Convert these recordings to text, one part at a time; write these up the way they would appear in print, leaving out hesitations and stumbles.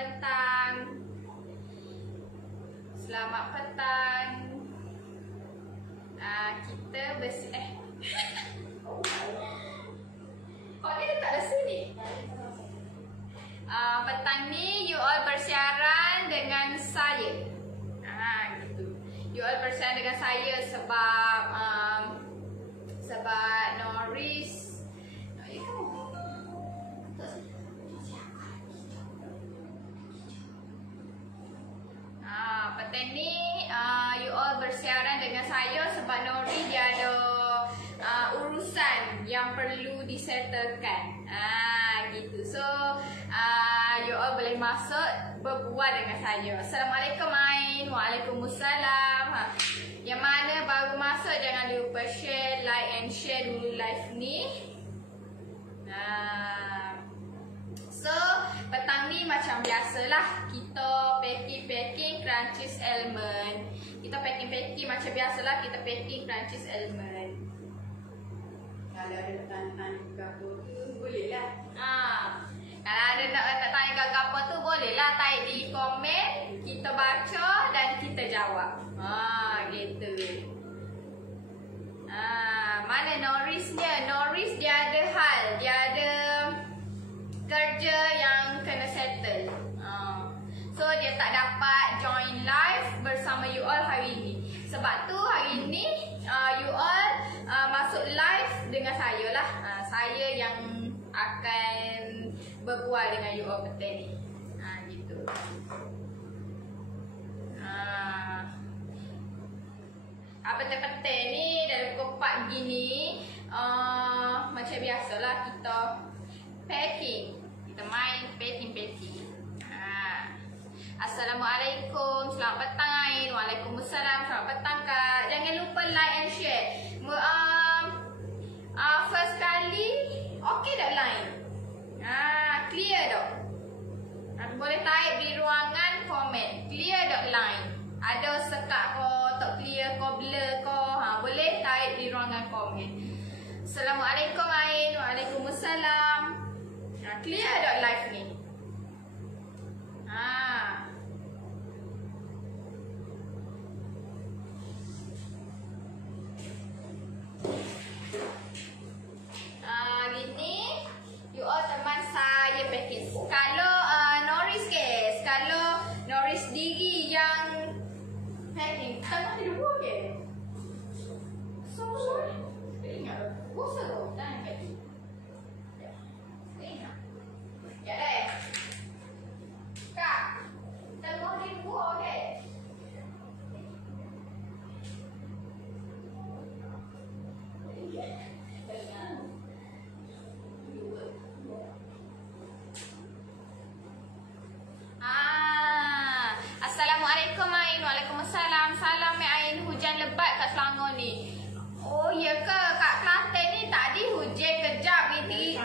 petang. Selamat petang. Kita kok dia letak dah sini? Petang ni you all bersiaran dengan saya. Gitu. You all bersiaran dengan saya sebab Norris petang ni you all bersiaran dengan saya sebab Norris dia ada urusan yang perlu disettlekan. Gitu. So you all boleh masuk berbual dengan saya. Assalamualaikum Ain. Waalaikumsalam. Yang mana baru masuk jangan lupa share, like and share dulu live ni. So petang ni macam biasalah, kita packing crunchies almond. Kita packing macam biasalah, kita packing crunchies almond. Kalau ada tanya apa tu boleh lah. Kalau ada nak tanya apa tu boleh lah type di komen, kita baca dan kita jawab. Gitu. Mana Norrisnya? Norris dia ada hal, dia ada kerja yang kena settle. So dia tak dapat join live bersama you all hari ini. Sebab tu hari ini you all masuk live dengan saya lah. Saya yang akan berbual dengan you all petang ni. Gitu. Petang-petang ni dalam pukul 4 gini macam biasalah kita packing. Kita main packing. Assalamualaikum. Selamat petang Ain. Waalaikumsalam. Selamat petang Kak. Jangan lupa like and share. First kali okey tak line? Clear tak? Boleh type di ruangan komen. Clear tak line? Ada sekat ko, tak clear ko, blur ko. Boleh type di ruangan komen. Assalamualaikum Ain. Waalaikumsalam. Clear tak live ni? Gini, you all teman saya packing. Kalau Norris kes, kalau Norris diri yang packing, tengah tidur ke? So, ingat, bosan tu, jangan packing. Ingat, ya deh. Kak, tengah tidur ke? Assalamualaikum Ain. Waalaikumsalam. Salam Ain. Hujan lebat kat Selangor ni. Oh ya ke? Kat Kelantan ni tadi hujan kejap ni.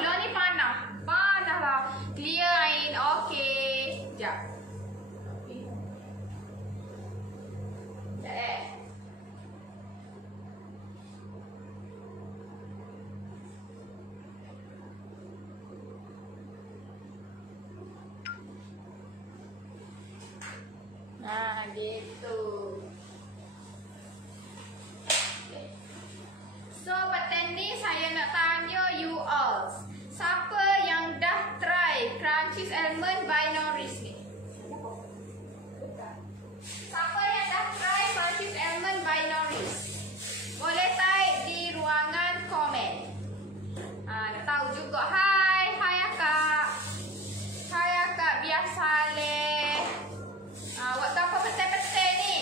Lo ni panas. Panas lah. Clear Ain. Okey. Sekejap. Sekejap gitu. So petang ni saya nak tanya you all, siapa yang dah try crunchies almond by Norris ni? Siapa yang dah try crunchies almond by Norris? Boleh type di ruangan komen. Nak tahu juga. Hai akak. Hai akak biasa leh. Waktu apa petang-petang ni?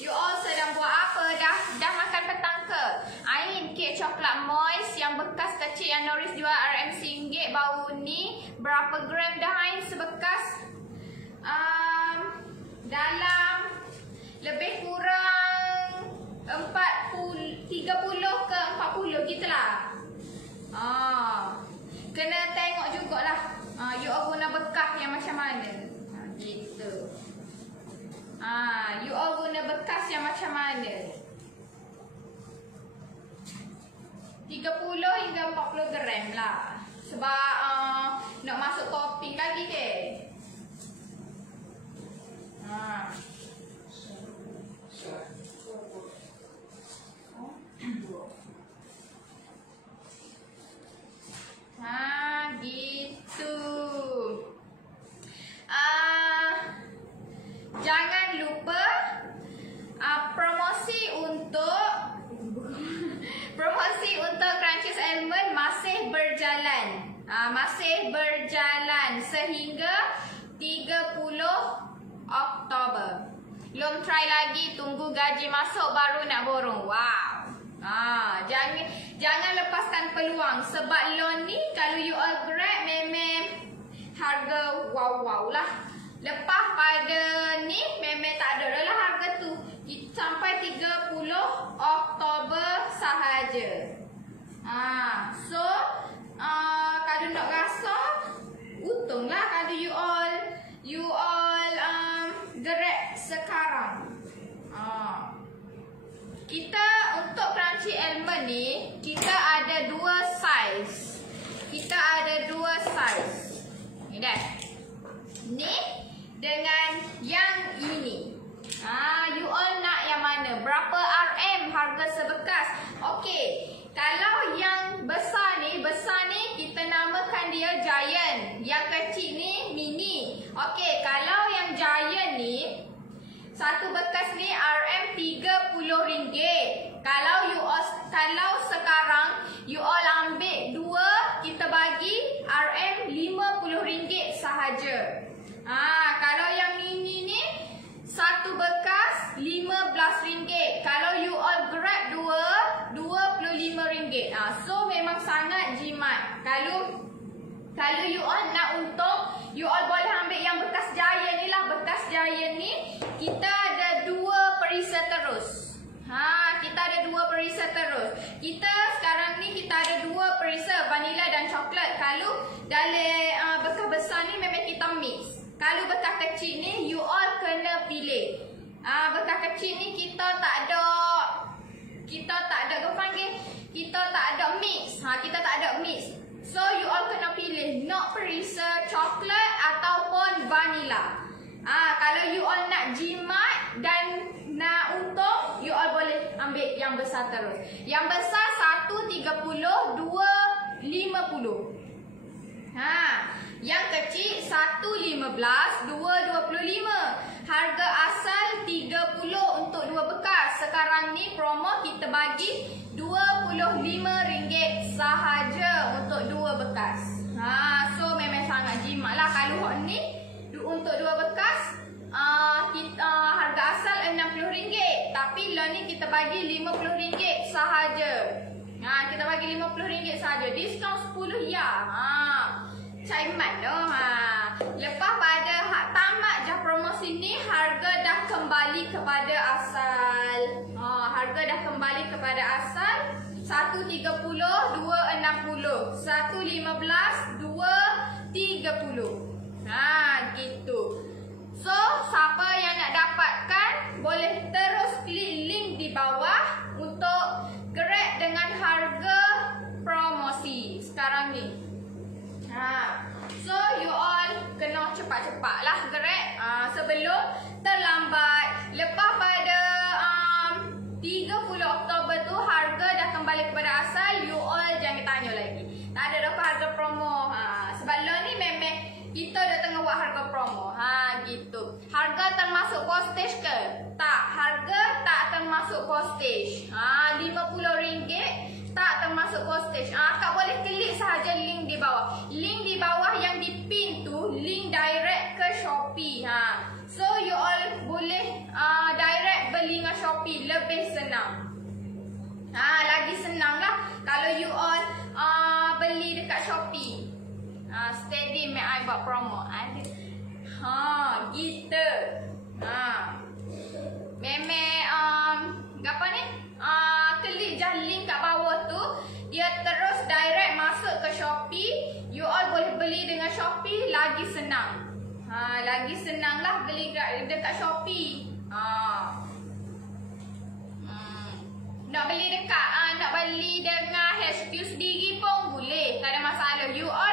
You all sedang buat apa? Dah makan petang ke? Ain, kek coklat moist yang bekas kecil yang Norris jual RM1 baru ni. Berapa gram dah Ain sebekas? Dalam lebih kurang 30 ke 40 gitulah. Kena tengok jugalah. You all guna bekas yang macam mana? Gitu. You all guna bekas yang macam mana? 30 hingga 40 gram lah. Sebab nak masuk topping lagi ke. Gitu. Jangan lupa promosi untuk Crunchies Almond masih berjalan. Masih berjalan sehingga 30 Oktober. Belum try lagi, tunggu gaji masuk baru nak borong. Wow. Jangan lepaskan peluang sebab loan ni kalau you all grab memang harga wow lah. Lepas pada ni memang tak ada lah harga tu. Sampai 30 Oktober sahaja. So kalau nak rasa untunglah kalau you all grab sekarang. Kita untuk crunchy almond ni kita ada dua size. Ni dah. Ni dengan yang ini. You all nak yang mana? Berapa RM harga sebekas? Okey. Kalau yang besar ni kita namakan dia giant. Yang kecil ni mini. Okey, kalau yang giant ni satu bekas ni RM30. Kalau sekarang you all ambil dua, kita bagi RM50 sahaja. Kalau yang mini ni satu bekas RM15. Kalau you all grab dua, RM25. So memang sangat jimat. Kalau you all nak untung, you all boleh ambil yang bekas giant ni lah. Bekas giant ni kita ada dua perisa terus. Kita ada dua perisa terus. Sekarang ni kita ada dua perisa, vanilla dan coklat. Kalau dalam bekas besar ni memang kita mix. Kalau bekas kecil ni you all kena pilih. Bekas kecil ni kita tak ada apa panggil? Kita tak ada mix. Kita tak ada mix. So you all kena pilih nak perisa coklat ataupun vanilla. Kalau you all nak jimat dan nak untung, you all boleh ambil yang besar terus. Yang besar 1.30, 2.50. Yang kecil 1.15, 2.25. Harga asal 30 untuk dua bekas. Sekarang ni promo kita bagi RM25 sahaja untuk dua bekas. So memang sangat jimat lah. Kalau hot ni untuk dua bekas harga asal RM60. Tapi loan ni kita bagi RM50 sahaja. Kita bagi RM50 sahaja. Diskaun 10 ya. Caiman doh. Lepas pada tamat je promosi ni, harga dah kembali kepada asal. Harga dah kembali kepada asal. 1.30, 2.60, 1.15, 2.30. Gitu. So, siapa yang nak dapatkan boleh terus klik link di bawah untuk grab dengan harga promosi sekarang ni. So you all kena cepat-cepat lah grab sebelum terlambat. Lepas pada 30 Oktober tu harga dah kembali kepada asal. You all jangan tanya lagi. Tak ada dapat harga promo. Sebab loan ni memang kita dah tengah buat harga promo. Gitu. Harga termasuk postage ke? Tak. Harga tak termasuk postage. RM50 tak termasuk postage. Akak boleh klik sahaja link di bawah. Link di bawah yang dipin tu link direct ke Shopee. So you all boleh direct beli dengan Shopee, lebih senang. Lagi senang lah kalau you all beli dekat Shopee. Steady make I buat promo. Gitu. Memang apa ni? Klik je link kat bawah tu, dia terus direct masuk ke Shopee. You all boleh beli dengan Shopee, lagi senang. Lagi senang lah beli dekat Shopee. Nak beli dengan HQ sendiri pun boleh, tak ada masalah. You all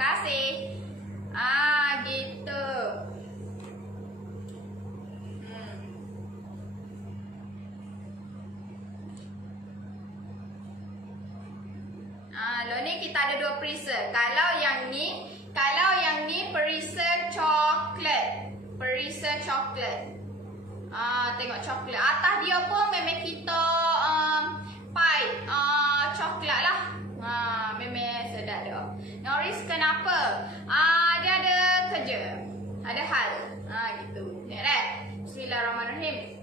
kasih. Gitu. Lo ni kita ada dua perisa. Kalau yang ni perisa coklat. Perisa coklat. Tengok coklat. Atas dia pun memang kita pai coklat lah. Memang sedap dia. Norris kenapa? Dia ada kerja. Ada hal. Gitu. Tengok dah. Bismillahirrahmanirrahim.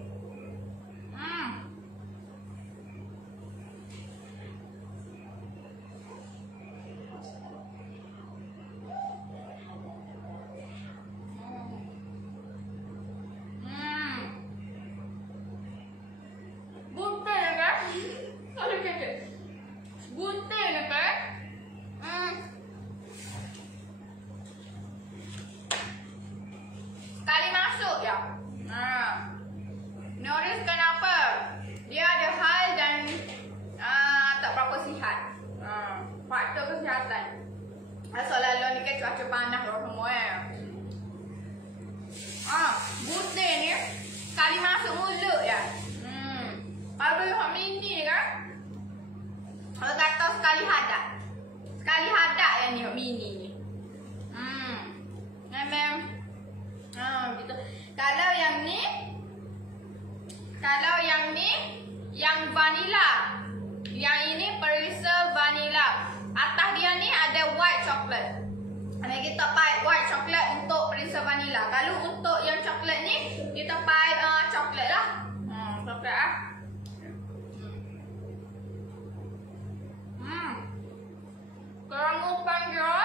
Yang vanilla. Yang ini perisa vanilla. Atas dia ni ada white chocolate. Jadi kita pakai white chocolate untuk perisa vanilla. Kalau untuk yang coklat ni kita pakai coklat lah. Coklat ah. Kerangupan dia.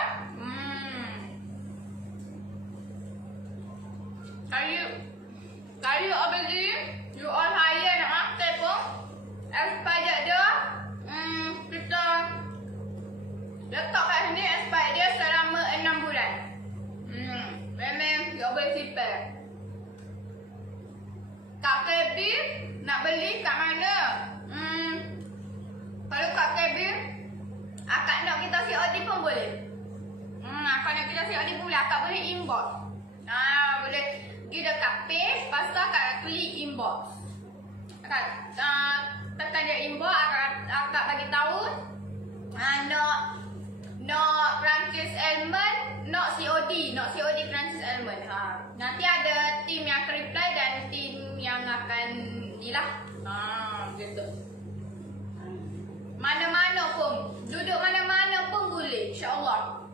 Kalau beli, you all hire nak makan pun, expired dia, kita letak kat sini expired dia selama 6 bulan. Memang you boleh simpan. Kat KB nak beli kat mana? Kalau kat KB, akak nak kita COD pun boleh. Akak nak kita COD pun boleh. Akak boleh inbox. Boleh pergi dekat page, lepas tu akak klik inbox. Akak tekan dia inbox, akak bagi tahu nak Perancis Almond, nak COD Perancis Almond. Nanti ada tim yang akan reply dan tim yang akan ni lah. Gitu. Mana-mana pun, duduk mana-mana pun boleh, insya-Allah.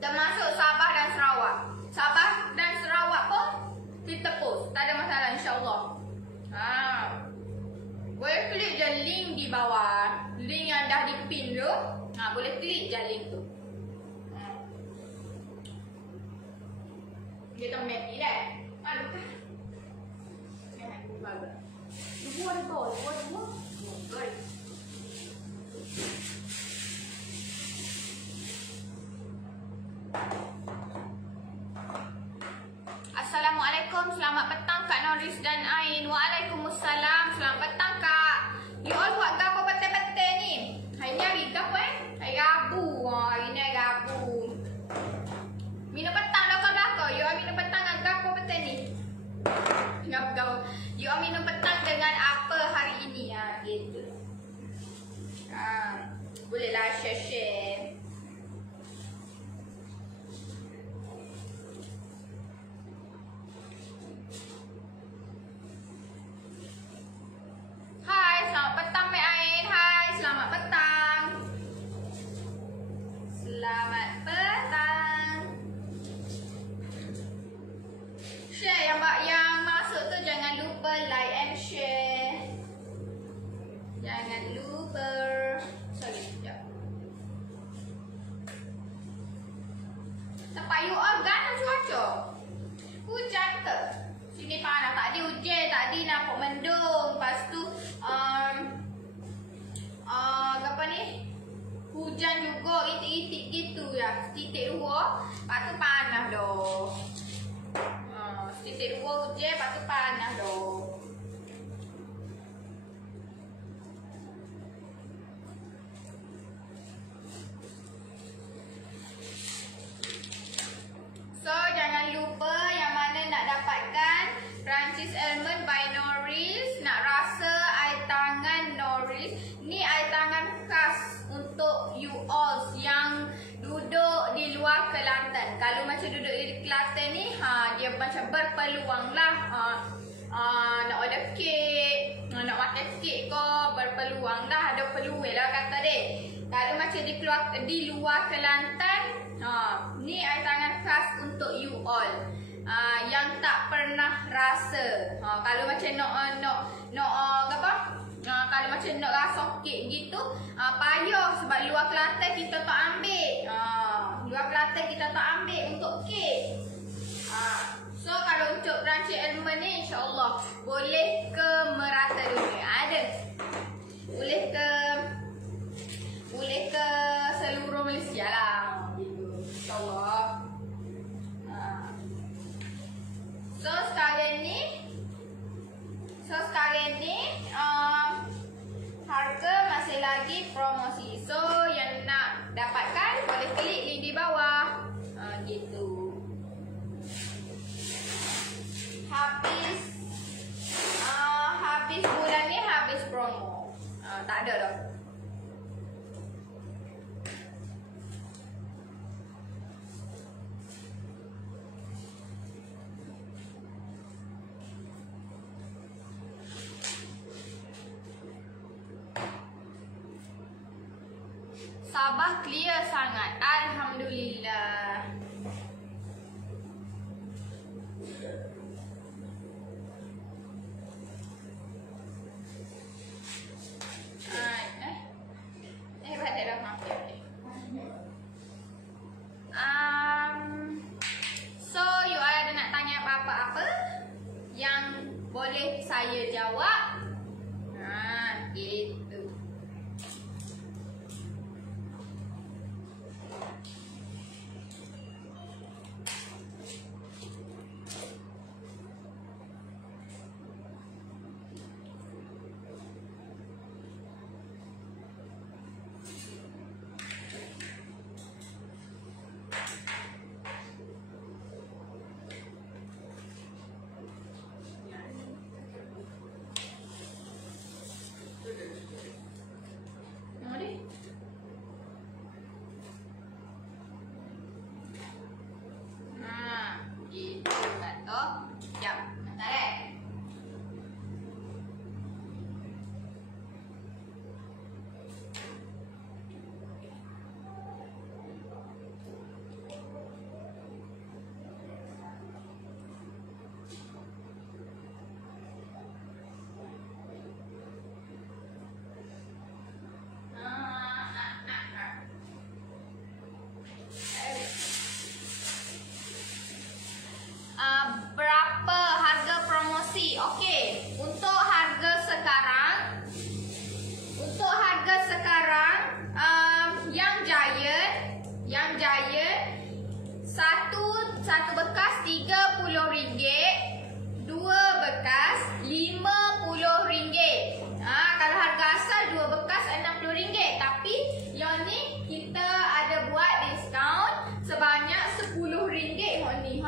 Termasuk Sabah dan Sarawak. Sabah dan Sarawak pun kita post, tak ada masalah, insya-Allah. Boleh klik je link di bawah, link yang dah dipin tu. Boleh klik je link tu. Kita map ni dah. Aduh. Dua ada kau, dua. Baik. Assalamualaikum, selamat petang Kak Norris dan Ain. Waalaikumsalam, selamat petang Kak. You all buat gapo petang-petang ni? Hari ni hari gapo Hari Rabu. Hari ni hari Rabu. Minum petang dah kau. You all minum petang dengan gapo petang ni? Gapo. You all minum petang dengan apa hari ini? Gitu. Bolehlah share. Hai, selamat petang Mek Ain. Hai, selamat petang. Selamat petang. Share yang masuk tu jangan lupa like and share. Jangan lupa. Sorry, sekejap. Tempat you all gana cuaca? Hujan ke? Sini panas. Tadi hujan, tadi nampak mendung. Lepas tu apa ni? Hujan juga, itik-itik gitu ya. Titik dua, lepas tu panas dah. Titik dua hujan, lepas tu panas dah. dia macam berpeluang lah. Nak order kek, nak makan kek ke, berpeluang lah, ada peluang lah kata dia. Kalau macam di luar Kelantan, ni I tangan khas untuk you all yang tak pernah rasa. Kalau macam nak apa? Kalau macam nak rasa kek gitu, payah sebab luar Kelantan kita tak ambil. Luar Kelantan kita tak ambil untuk kek. So kalau untuk Ranching Almond ni insya-Allah boleh ke merata dunia. Ada. Boleh ke seluruh Malaysia lah. Gitu. InsyaAllah. So sekarang ni harga masih lagi promosi. So yang nak dapatkan boleh klik link di bawah. Gitu. Habis bulan ni habis promo. Tak ada dah. Sabah clear sangat. Alhamdulillah. Balik dah maaf. So you all ada nak tanya apa-apa yang boleh saya jawab? Gitu. Berapa harga promosi? Okey, untuk harga sekarang yang Giant satu bekas RM30, dua bekas RM50. Kalau harga asal dua bekas RM60, tapi yang ni kita ada buat diskaun sebanyak RM10 ni.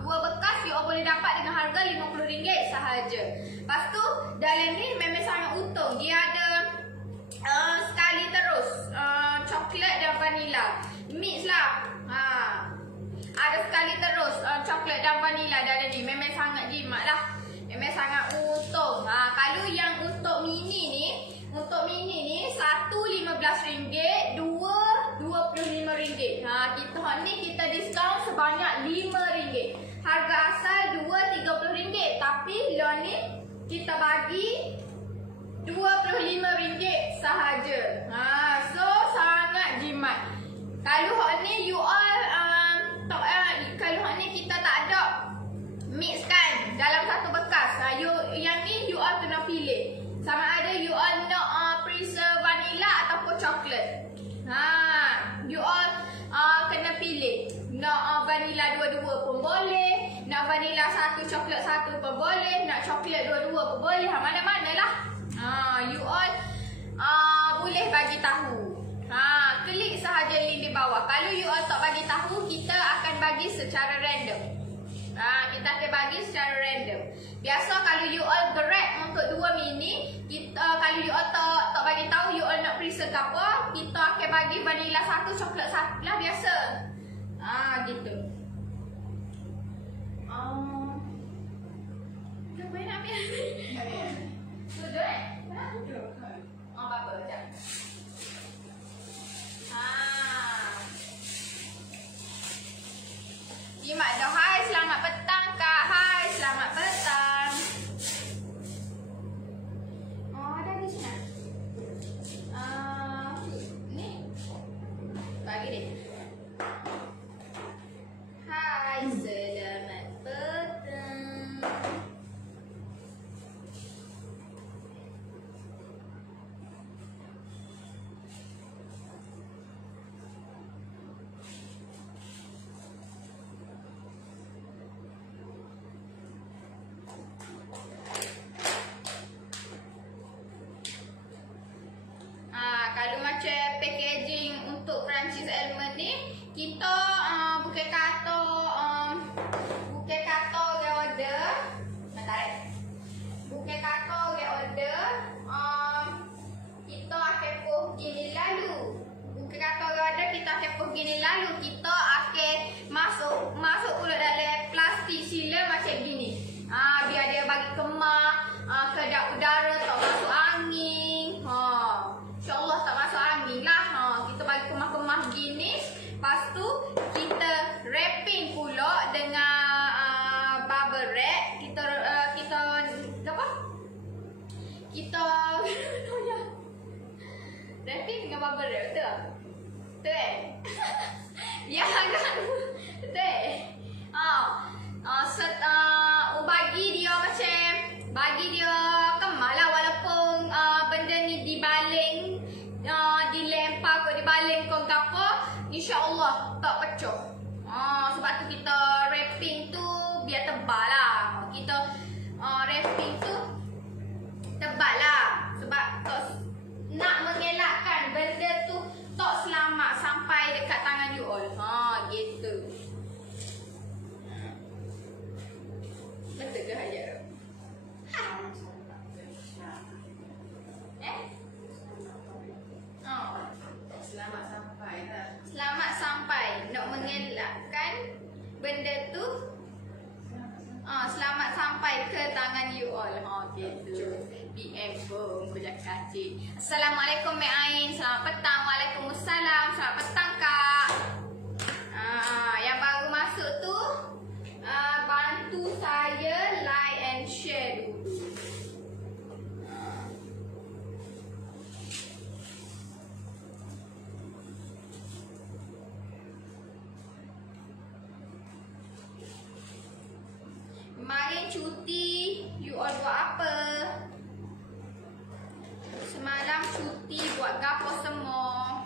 Dua bekas you boleh dapat dengan harga RM50 sahaja. Lepas tu dalam ni memang sangat untung. Dia ada sekali terus coklat dan vanila. Mix lah. Ada sekali terus coklat dan vanila dalam ni. Memang sangat jimat lah. Memang sangat untung. Kalau yang untuk mini ni satu RM15, dua RM25. Kita ni kita diskaun sebanyak RM5. Harga asal dua RM30, tapi loan ni kita bagi RM25 sahaja. So sangat jimat. Kalau hak ni you all kalau hak ni kita tak ada mixkan dalam satu bekas. Yang ni you all kena pilih. Sama ada you all nak preserve vanilla ataupun coklat. You all kena pilih. Nak vanilla dua-dua pun boleh. Nak vanilla satu, coklat satu pun boleh. Nak coklat dua-dua pun boleh. Mana-mana lah. You all boleh bagi tahu. Klik sahaja link di bawah. Kalau you all tak bagi tahu, kita akan bagi secara random. Kita akan bagi secara random. Biasa kalau you all grab untuk dua mini, kalau you all tak bagi tahu you all nak preserve ke apa, kita akan bagi vanilla satu, coklat satu lah biasa. Gitu. macam packaging untuk Francis Almond ni, kita bukan kata orang order. Bukan kata orang order. Kita akan poh gini lalu. Bukan kata orang order, kita akan poh gini lalu. Kita akan masuk pula dalam plastik sila macam gini. Biar dia bagi kemah, kedap udara, tak masuk angin. InsyaAllah tak masuk angin lah. Kita bagi kemah-kemah gini. Lepas tu kita wrapping pula dengan bubble wrap. Kita apa? Kita wrapping dengan bubble wrap, betul? Betul ya kan? Betul? Bagi dia kemah lah, walaupun benda ni dibaling, dilempar kot, dibaling kot apa, insya-Allah tak pecah. Sebab tu kita wrapping tu biar tebal lah. Kita wrapping tu tebal lah. Sebab nak mengelakkan benda tu tak selamat sampai dekat tangan you all. Gitu. Betul ke Hajar? Selamat sampai. Nak mengelakkan benda tu selamat sampai ke tangan you all. Gitu. PM pun kerja kacik. Assalamualaikum Mek Ain. Selamat petang. Waalaikumsalam. Selamat petang Kak. Yang baru masuk tu bantu saya like and share dulu. Kemarin cuti, you all buat apa? Semalam cuti buat gapo semua?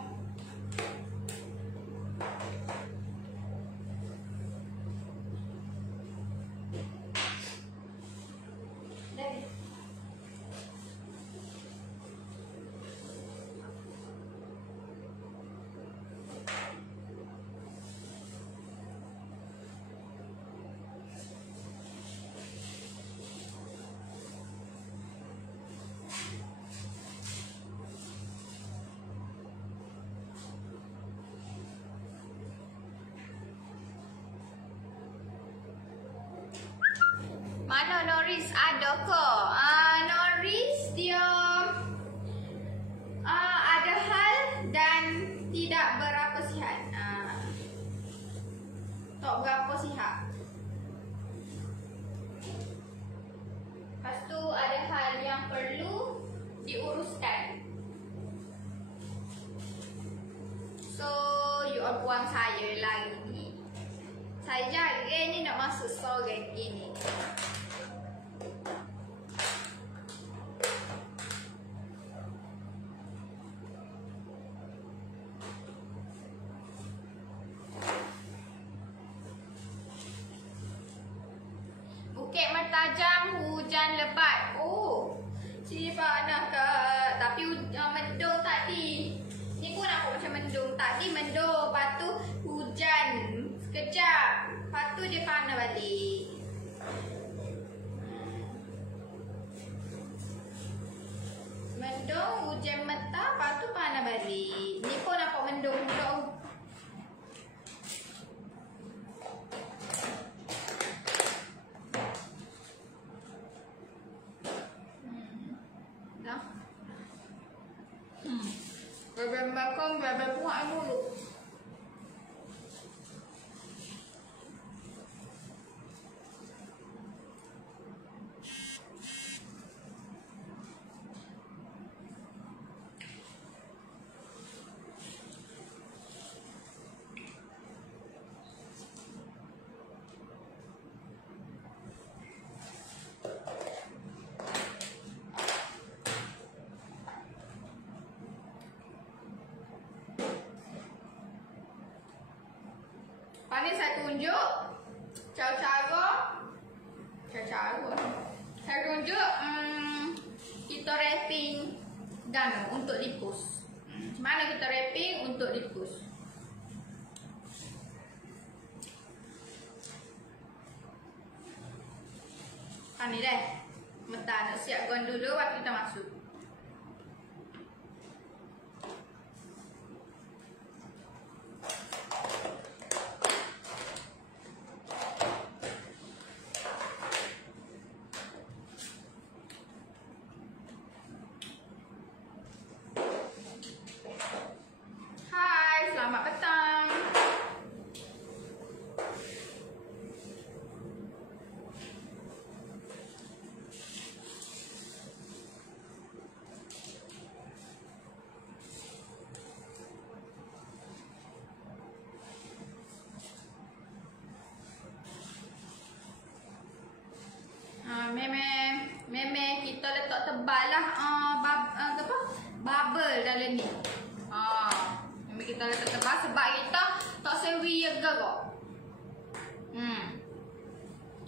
Mana Norris ada ke? Norris dia ada hal dan tidak berapa sihat. Tak berapa sihat. Lepas tu ada hal yang perlu diuruskan. So you all buang saya lagi ni. Saya jaga ni nak masuk sorang ini. Bukit Mertajam hujan lebat. Cibanah Kak. Tapi mendung tadi. Ni pun nampak macam mendung. Tadi mendung, lepas tu hujan sekejap. Lepas tu dia panas balik. Mendung, hujan mentah, lepas tu panas balik. Ni pun nampak mendung-mendung. Bebek bakong, bebek buah mulu. Ini saya tunjuk cara-cara saya tunjuk kita wrapping gano untuk lipus. Macam mana kita wrapping untuk dipus? Ni dah. Mentah nak siap gon dulu waktu kita masuk. Hai, selamat petang. Memang kita letak tebal lah bubble dalam ni. Memang kita letak tebal sebab kita tak sewi ya kok.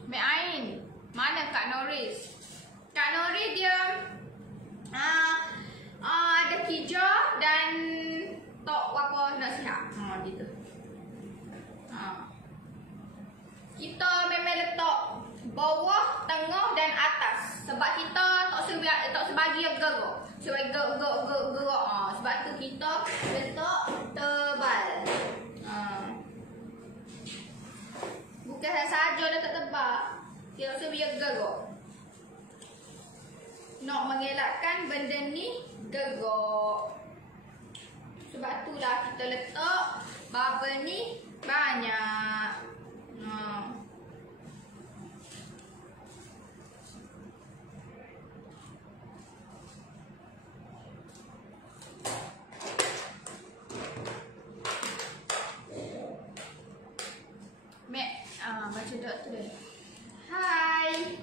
Mek Ain, mana Kak Norris? Kak Norris dia ada hijau dan tok apa nasihat. Gitu. Kita memang letak bawah, tengah dan atas. Sebab kita tak sebagi gerok. Sebab gerok. Sebab tu kita letak tebal. Bukan saja letak tebal. Kita sebagi gerok. Nak mengelakkan benda ni gerok. Sebab itulah kita letak bubble ni banyak. Macam doktor. Hai.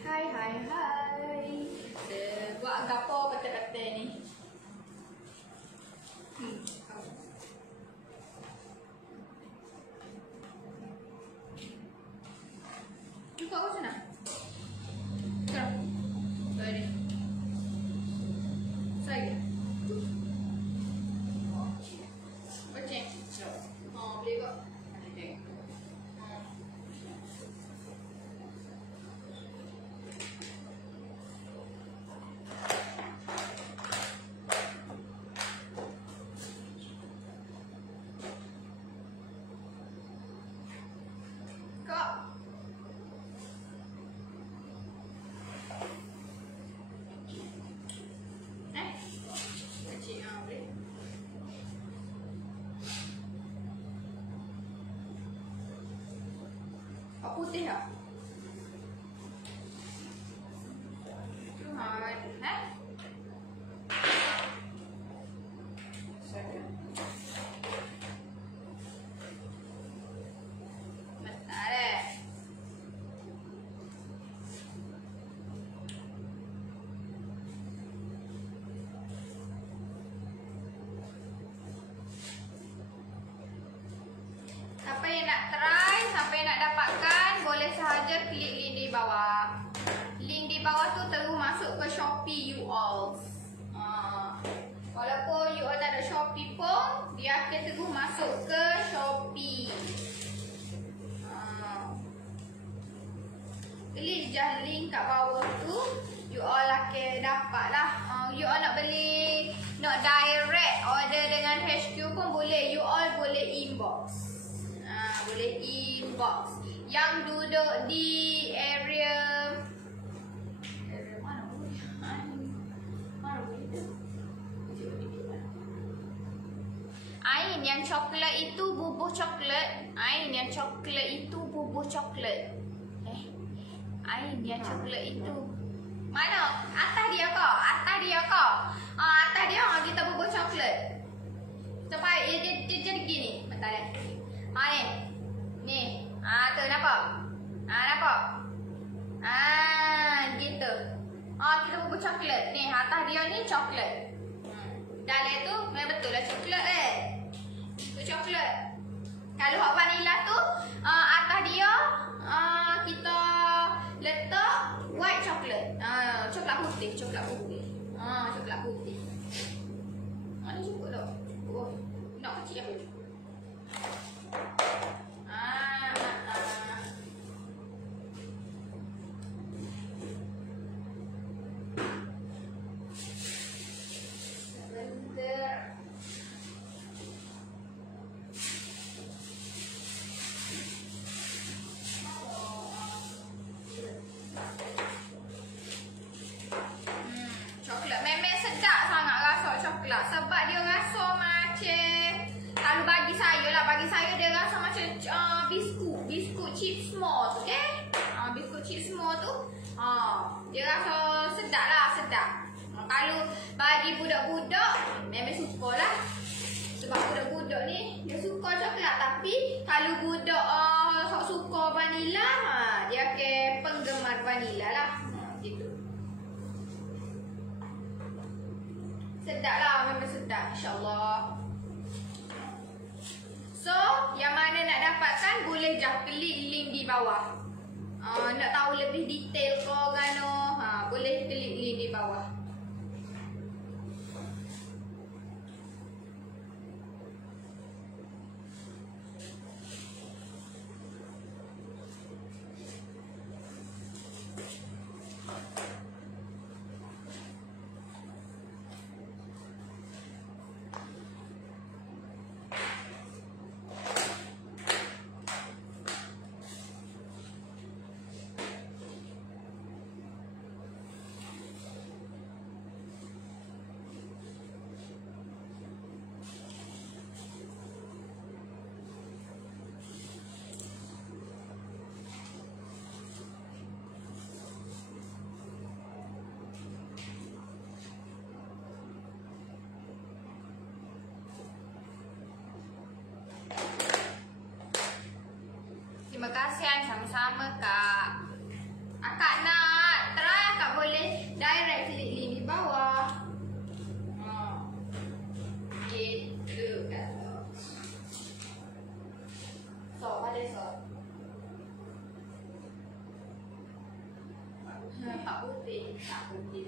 Hai. Buat gapo kata-kata ni? Buka apa sana? Sekarang. Sorry. Saya. Boleh kok. Putih tak? Siapa yang nak try, siapa yang nak dapatkan, boleh sahaja klik link di bawah. Link di bawah tu terus masuk ke Shopee you all. Walaupun you all tak ada Shopee pun, dia akan terus masuk ke Shopee. Klik je link kat bawah tu, you all akan dapat lah. You all nak beli, nak direct order dengan HQ pun boleh. You all boleh inbox. Boleh inbox. Yang duduk di area mana boleh? Mana boleh? Ain yang coklat itu bubuh coklat. Ain yang coklat itu bubuh coklat. Ain yang coklat itu. Mana? Atas dia kau? Atas dia kau? Atas dia kita bubuh coklat. Sampai dia jadi gini. Bentar dah. Ni. Tu nampak? Nampak? Gitu. Kita bubuh coklat. Ni, atas dia ni coklat. Dalam tu memang betul lah coklat Itu coklat. Kalau hot vanilla tu atas dia kita letak white coklat. Coklat putih. ni cukup tak? Oh, nak kecil apa? Coklat memang sedap sangat rasa coklat sebab dia rasa macam, kalau bagi saya dia rasa macam biskut chips small tu, okey? Biskut chips small tu, dia rasa sedap lah, sedap. Kalau bagi budak-budak memang suka lah. Sebab budak-budak ni dia suka coklat, tapi kalau budak suka vanila, dia ke penggemar vanila lah. Gitu. Sedap lah, memang sedap, insyaAllah. So, yang mana nak dapatkan boleh je klik link di bawah. Nak tahu lebih detail ke gano, boleh klik link di bawah. Terima kasih, sama-sama Kak. Akak nak try, Akak boleh direct klik link di bawah. Gitu kan. So, pada so. Pak putih, tak putih.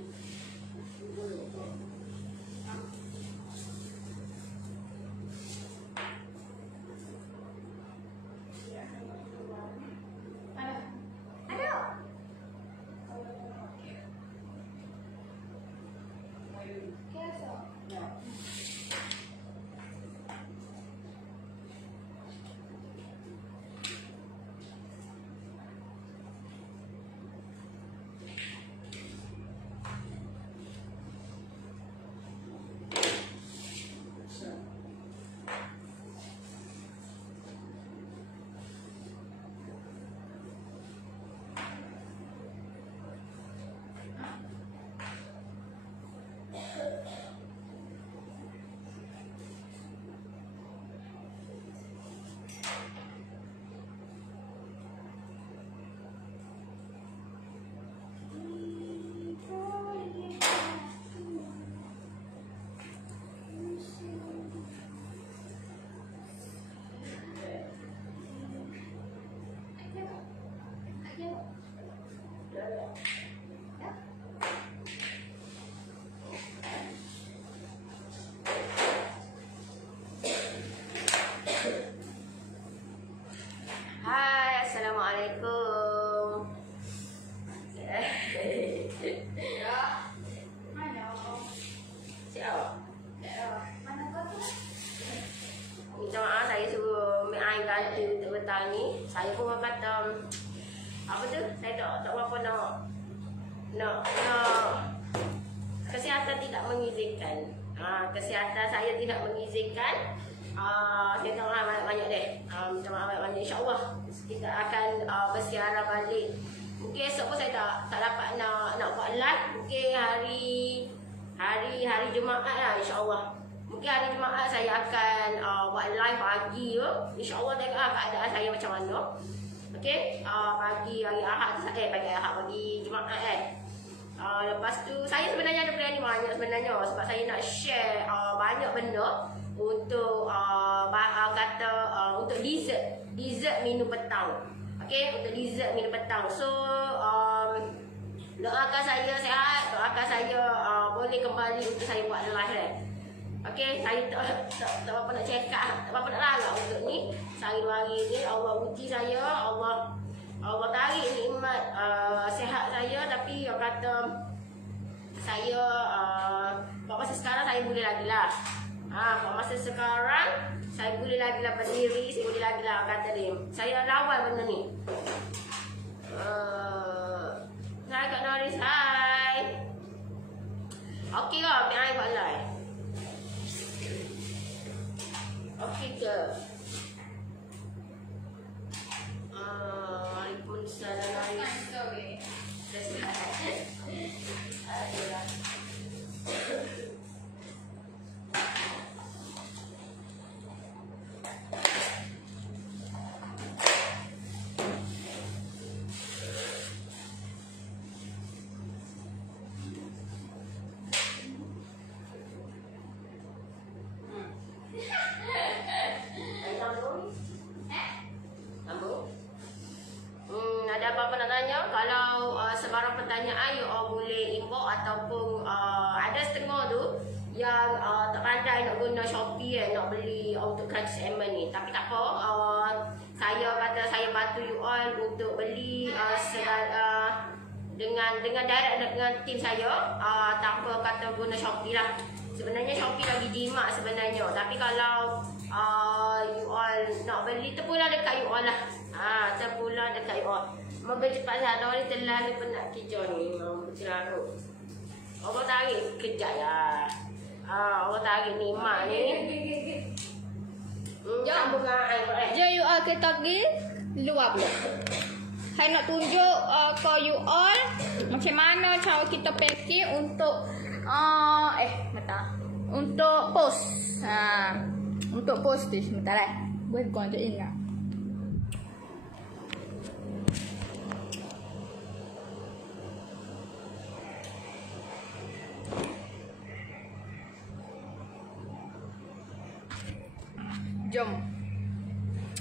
Saya pun kata apa tu, saya tak berapa nak kesihatan tidak mengizinkan. Kesihatan saya tidak mengizinkan. Saya minta maaf banyak-banyak deh. Minta maaf banyak-banyak. InsyaAllah kita akan bersiaran balik. Mungkin esok pun saya tak dapat nak buat live. Mungkin hari Jumaat lah, insyaAllah. Mungkin hari Jumaat saya akan buat live pagi tu. InsyaAllah tengok keadaan saya macam mana. Okey, pagi hari Ahad, pagi Jumaat lepas tu saya sebenarnya ada plan ni banyak sebenarnya, sebab saya nak share banyak benda untuk untuk dessert minum petang. Okey, untuk dessert minum petang. So doakan saya sihat, doakan saya boleh kembali untuk saya buat live Okey, saya tak apa nak cakap, tak apa nak larang untuk ni. Saya 2 hari ni Allah uji saya, Allah tarik nikmat sihat saya, tapi orang kata saya pada masa sekarang saya boleh lagi lah. Pada masa sekarang saya boleh lagi lah berdiri, saya boleh lagi lah kata dia. Saya lawan benda ni. Saya Kak Norris, hai. Okey ke? Ambil air Pak Lai. Okey ke? Waalaikumsalam Norris. Dah sihat. Ayolah. Ada apa-apa nak tanya? Kalau sebarang pertanyaan, you all boleh inbox ataupun ada setengah tu yang tak pandai nak guna Shopee nak beli untuk Crunchies Almond ni. Tapi tak apa, saya kata saya bantu you all untuk beli dengan direct dengan tim saya, tanpa kata guna Shopee lah. Sebenarnya Shopee lagi jimat sebenarnya. Tapi kalau you all nak beli, terpulang dekat you all lah. Terpulang dekat you all. Mobil cepat sana ni terlalu penat kerja ni. Bercerarut. Allah tarik kejap ya. Allah tarik ni mak ni. Jom bunga air. Jom you all kita pergi luar pula. Saya nak tunjuk ke you all macam mana cara kita packing untuk untuk post. Untuk post ni sebentar lah. Buat kau je ingat. Jom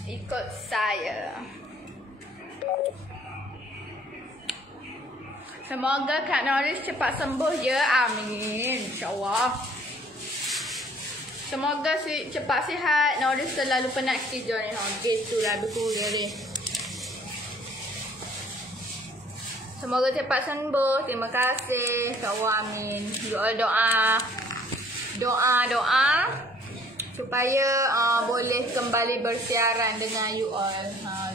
ikut saya. Semoga Kak Norris cepat sembuh ya. Amin. InsyaAllah. Semoga cepat sihat. Norris terlalu penat kerja ni. Gitulah berkurang ni. Semoga cepat sembuh. Terima kasih. InsyaAllah. Amin. You all doa supaya boleh kembali bersiaran dengan you all.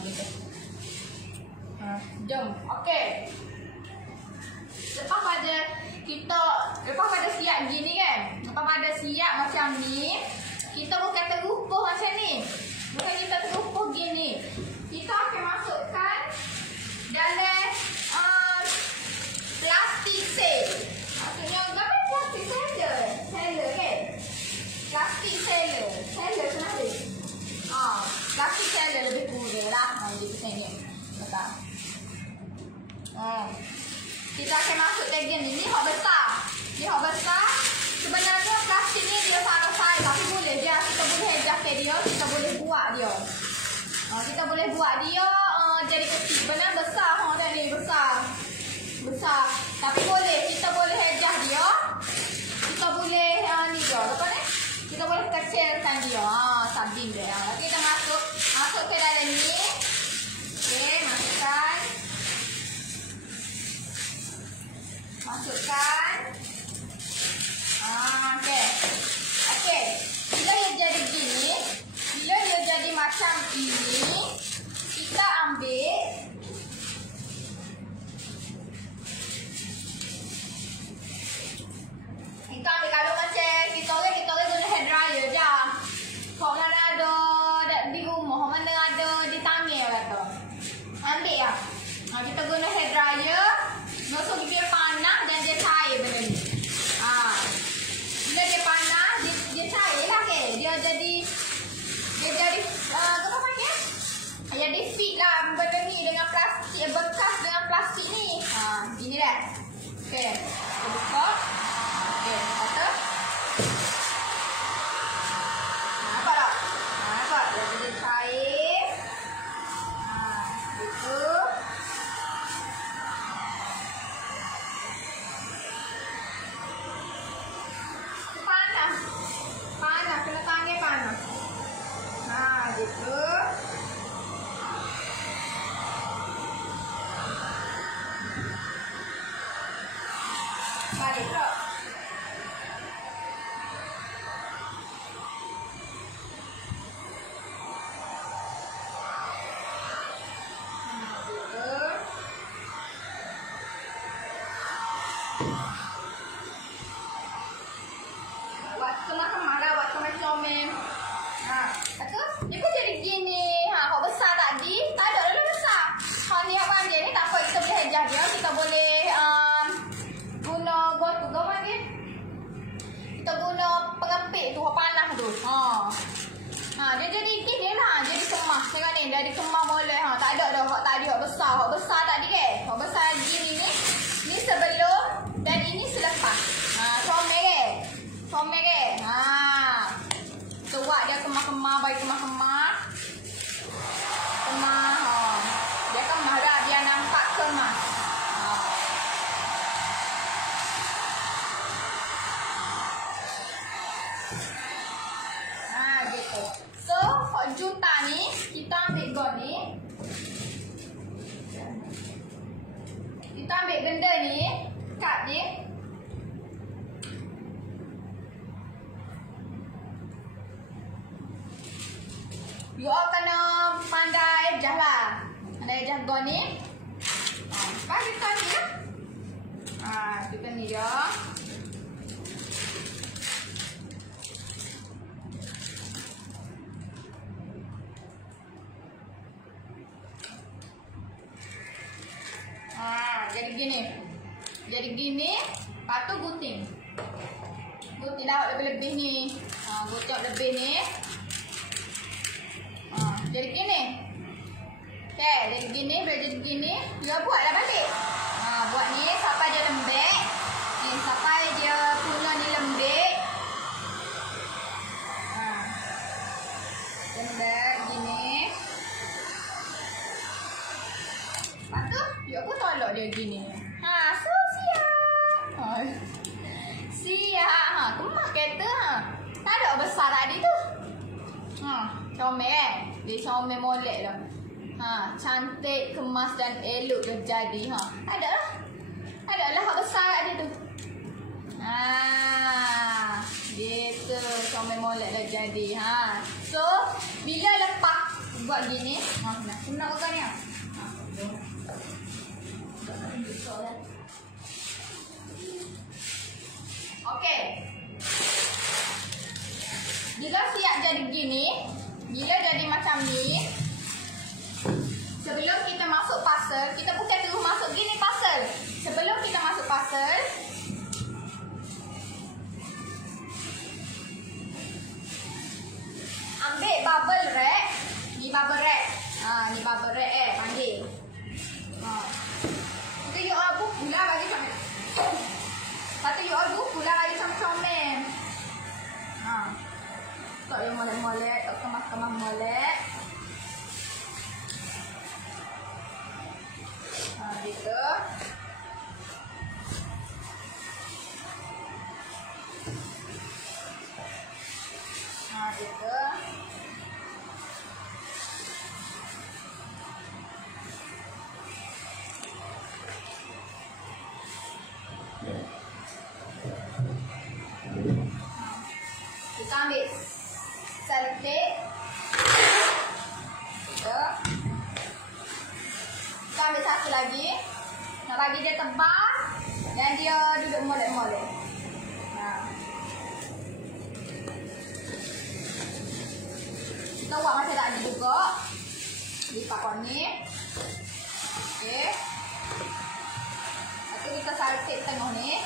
Gitu. Jom. Okey. Lepas pada siap gini kan. Lepas pada siap macam ni, kita bukan terupuh macam ni. Bukan kita terupuh gini. Kita akan masukkan dalam plastik sel. Maksudnya apa plastik seller? Seller kan? Plastik seller. Seller kenapa? Plastik seller lebih kurang lah. Dia pesannya. Betul. Kita akan masuk tag ni. Ni hak besar. Ni hak besar. Sebenarnya plastik ni dia sarai-sarai. Tapi boleh dia. Kita boleh adjust dia. Kita boleh buat dia. Kita boleh buat dia jadi kecil. Sebenarnya besar. Tadi besar. Besar. Tapi boleh. Kita boleh adjust dia. Kita boleh ni dia. Apa ni? Kita boleh kecilkan dia. Sabin dia. Kita masuk ke dalam ni. Okey, masukkan. Okey. Bila dia jadi gini, bila dia jadi macam ini, kita ambil kalau macam kita orang guna hair dryer je. Kau mana ada di rumah, mana ada di tangan kata. Ambil ya. Kita guna hair dryer. Masuk dia panas dan dia cair benda ni. Bila dia panas, dia cair lah ke. Dia jadi apa panggil? Jadi fit lah benda ni dengan plastik, bekas dengan plastik ni. Gini dah. Okey, kita buka. Okey, kata. Nampak tak? Nampak? Dia jadi cair. Itu. kemas molek ha. Tak ada dah hak tadi hak besar. Hak besar tadi ke? Hak besar gini ni. Ni sebelum dan ini selepas. Ha, comel ke? Comel ke? Ha. Tuak dia kemas-kemas, bagi kemas-kemas. Kemas ha. Dia kemas dah, dia nampak kemas. So, juta ni kita ambil god ni. Kita ambil benda ni, kad ni. You all kena pandai ejah lah. Pandai ejah god ni. Bagi kita ni ya. Kita ni dia. Jadi gini, lepas tu gunting. Gunting dah lebih-lebih ni. Gunting lebih ni. Jadi gini. Okay, jadi gini, boleh jadi gini. Dia buatlah balik. Buat ni sampai dia lembek. Ni sampai dia punya ni lembek. Lembek gini. Lepas tu, dia pun tolak dia gini. So siap. Siap. Kemas kereta tak ada besar tadi tu. Comel dia comel molek lah. Cantik, kemas dan elok dah jadi. Ada lah. Ada lah hak besar kat dia tu. Gitu comel molek dah jadi. So bila lepas buat gini, nak pegang ni. Okey. Bila siap jadi gini, bila jadi macam ni, sebelum kita masuk puzzle, kita bukan terus masuk gini puzzle. Sebelum kita masuk puzzle, ambil bubble wrap. Ni bubble wrap. Ni bubble wrap panggil. Itu you all buku lah bagi comel. Satu you all buku lah bagi comel. Tak yang molek-molek, tak kemas-kemas molek. Gitu. Gitu. Kita ambil selotip. Kita ambil satu lagi. Nak bagi dia tebal dan dia duduk molek-molek. Kita buat macam tadi juga. Lipat kau ni. Okey. Lepas tu kita selotip tengah ni.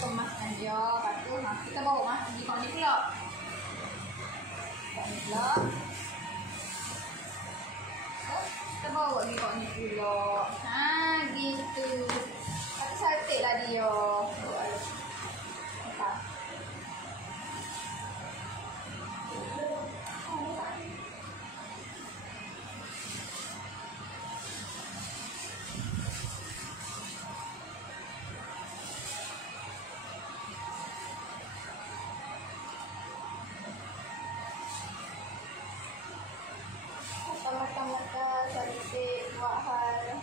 Kemaskan dia, lepas tu kita bawa pergi kau ni pula. Kau ni pula. Kita bawa pergi kau ni pula. Gitu. Lepas tu cantik lah dia. Lepas. Mata-mata cantik buat hal.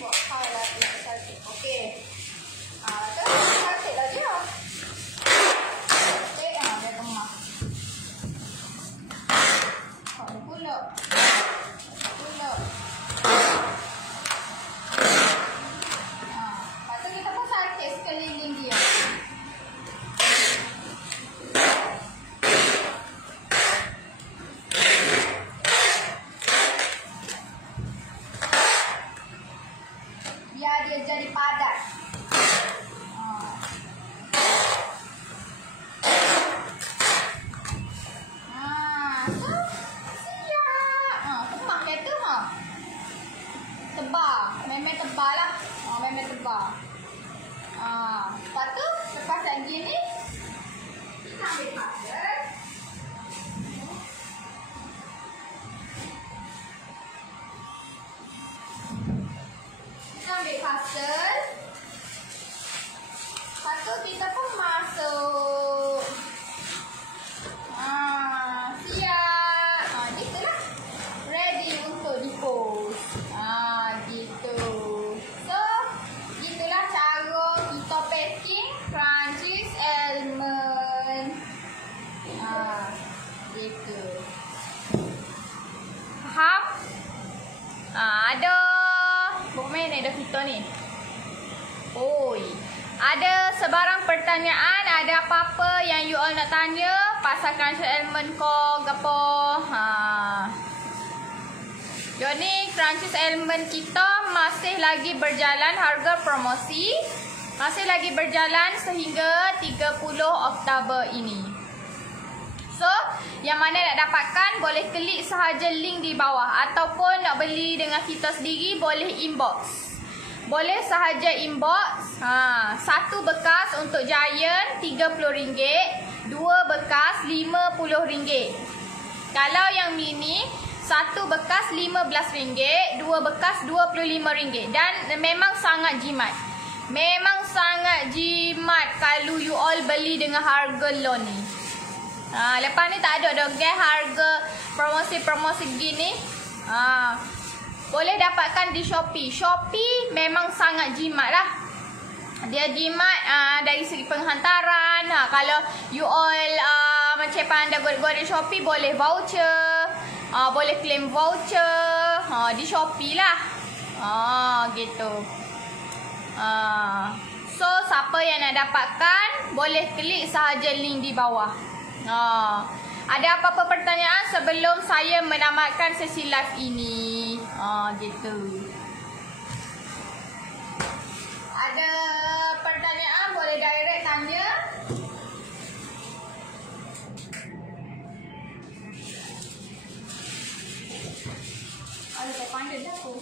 Buat highlight nak cantik. Okey. Tu cantik dah dia. Cantik dia kemas. Pula. Lepas tu kita pun sakit sekeliling dia. Biar dia jadi padat. Memang tebal lah. Memang tebal. Lepas tu, lepas lagi ni, kita ambil pasal. Kita ambil pasal. Lepas tu, kita pun masuk. Siap. Gitulah. Ready untuk di-post. Gitu. So, gitulah cara kita packing Crunchies almond. Gitu. Faham? Ada berapa minit dah kita ni? Oi. Ada sebarang pertanyaan, ada apa-apa yang you all nak tanya pasal Crunchies almond ko gapo? Jadi Crunchies almond kita masih lagi berjalan harga promosi. Masih lagi berjalan sehingga 30 Oktober ini. So, yang mana nak dapatkan boleh klik sahaja link di bawah. Ataupun nak beli dengan kita sendiri boleh inbox. Boleh sahaja inbox. Satu bekas untuk Giant RM30. Dua bekas RM50. Kalau yang mini, satu bekas RM15, dua bekas RM25. Dan memang sangat jimat. Memang sangat jimat kalau you all beli dengan harga loan ni. Lepas ni tak ada dah harga promosi-promosi gini. Boleh dapatkan di Shopee. Shopee memang sangat jimat lah. Dia jimat dari segi penghantaran. Kalau you all macam pandai buat di Shopee, boleh voucher. Boleh claim voucher di Shopee lah. Gitu. So, siapa yang nak dapatkan, boleh klik sahaja link di bawah. Ada apa-apa pertanyaan sebelum saya menamatkan sesi live ini? Gitu. Ada pertanyaan, boleh direct tanya. Saya pandai dah aku.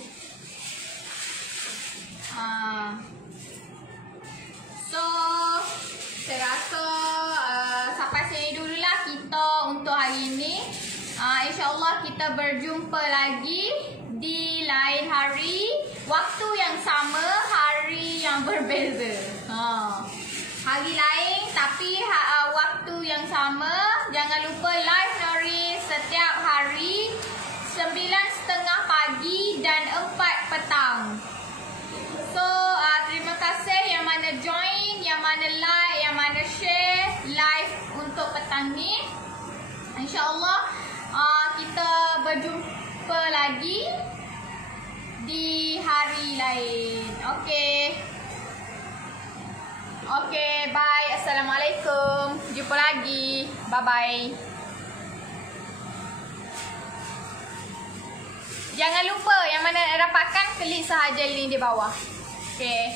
So, saya rasa sampai sini dululah kita untuk hari ini. InsyaAllah kita berjumpa lagi di lain hari. Waktu yang sama, hari yang berbeza. Hari lain tapi waktu yang sama. Jangan lupa live Noris setiap hari 9:30 pagi dan 4 petang. So, terima kasih yang mana join, yang mana like, yang mana share live untuk petang ni. InsyaAllah kita berjumpa lagi di hari lain. Okay, bye. Assalamualaikum. Jumpa lagi. Bye-bye. Jangan lupa yang mana nak dapatkan, klik sahaja link di bawah. Okay.